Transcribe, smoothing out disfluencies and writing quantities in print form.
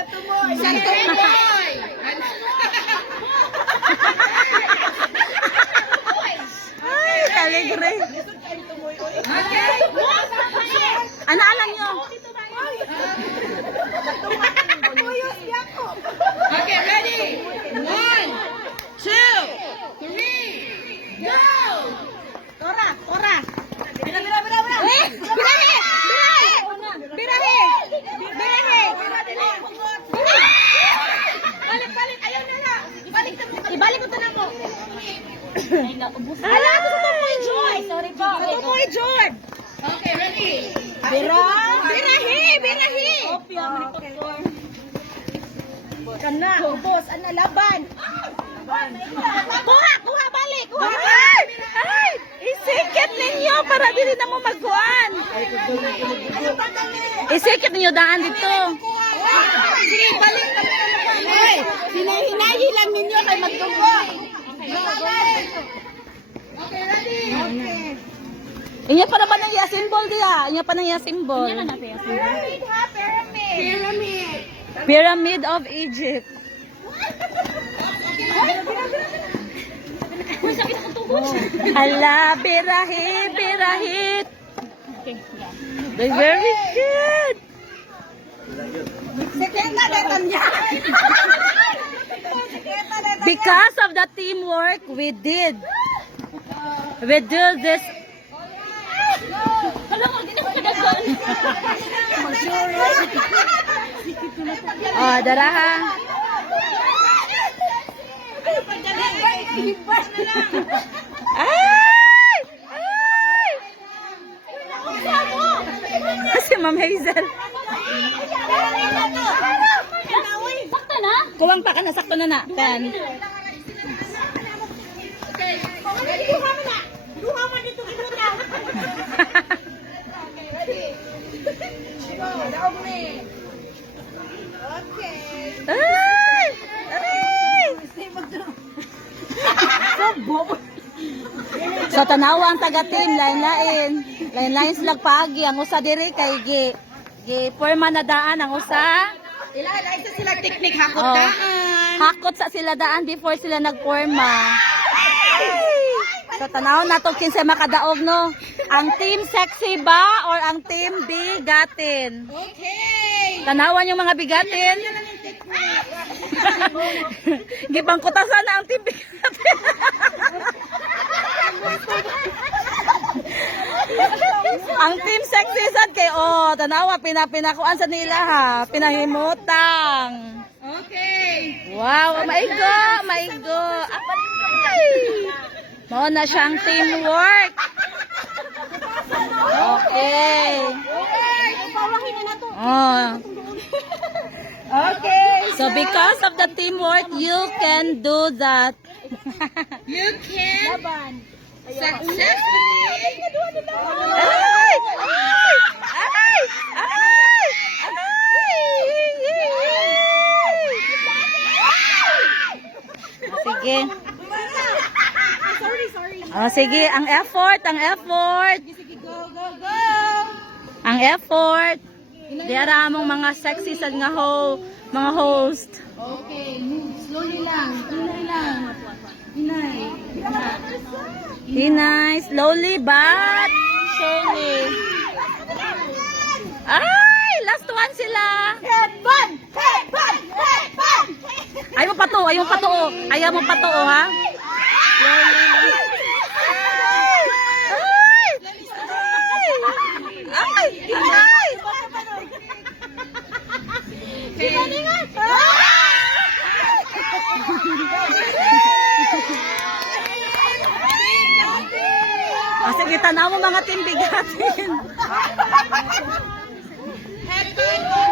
Sa tumoy. Sa tumoy. Ay, kaligre. Okay. Ano alam nyo? Okay, ready? 1, 2, 3, go! Tora, tora. Bira! Eh, birahe! Birahe! Birahe! Balik! Ayaw na na! Balik na mo! Ibalik mo to na mo. Ay, naubos na. Hala, gusto to mo i-joy. Sorry po. Gusto mo i-joy. Okay, ready? Birahe! Birahe! Kana, ubos, ano, laban. Kuha, balik. Kuha. Ay! Isikit ninyo para dili na mo magkuhan. Isikit ninyo daan dito. Sige, balik na mo naman. Hey, hinahinayi lang ninyo kay magtubo. Okay, ready? Okay. Inya pa naman ang symbol diya. Inya pa nang symbol. Pyramid ha, pyramid. Pyramid of Egypt. Hala, birahe. They're very good. Sekenda detan niya. Because of the teamwork we did this. Oh, daraha. Ay! Si Ma'am Hazel. Sakto na? Kuwang pa ka na, sakto na na. Ten. Duha man dito ito na. Okay, ready? Go, daog ni. Okay. Ay! Aray! So tanawa ang taga-team, lain-lain sila pagi. Ang usa diri kay gi forma na daan ang usa. Ila isa sila teknik hakot Oh. daan. Hakot sa sila daan before sila nagporma. So tanaw na to kinsa makadaog no. Ang team sexy ba or ang team bigatin? Okay. Tanawan yung mga bigatin. Gipangkutasan na ang team bigatin. Ang team sexy sad kay tanawa pinakuan sa nila ha, pinahimutang. Okay. Wow, maigo. Ay! Mao na siyang teamwork. Okay. Oh. Okay. So because of the teamwork, you can do that. You can successfully. Ay! Ay! Sige. Sorry. Oh, sige, ang effort. Sige, go. Ang effort. Diara among mga sexy sad nga mga host. Okay, move slowly lang. Hinay. Hinay, slowly but surely. Ay, last one sila. Headband! Ayaw mo patuo, ha? Ay! Sige, tanaw mo mga timbigatin. Headband!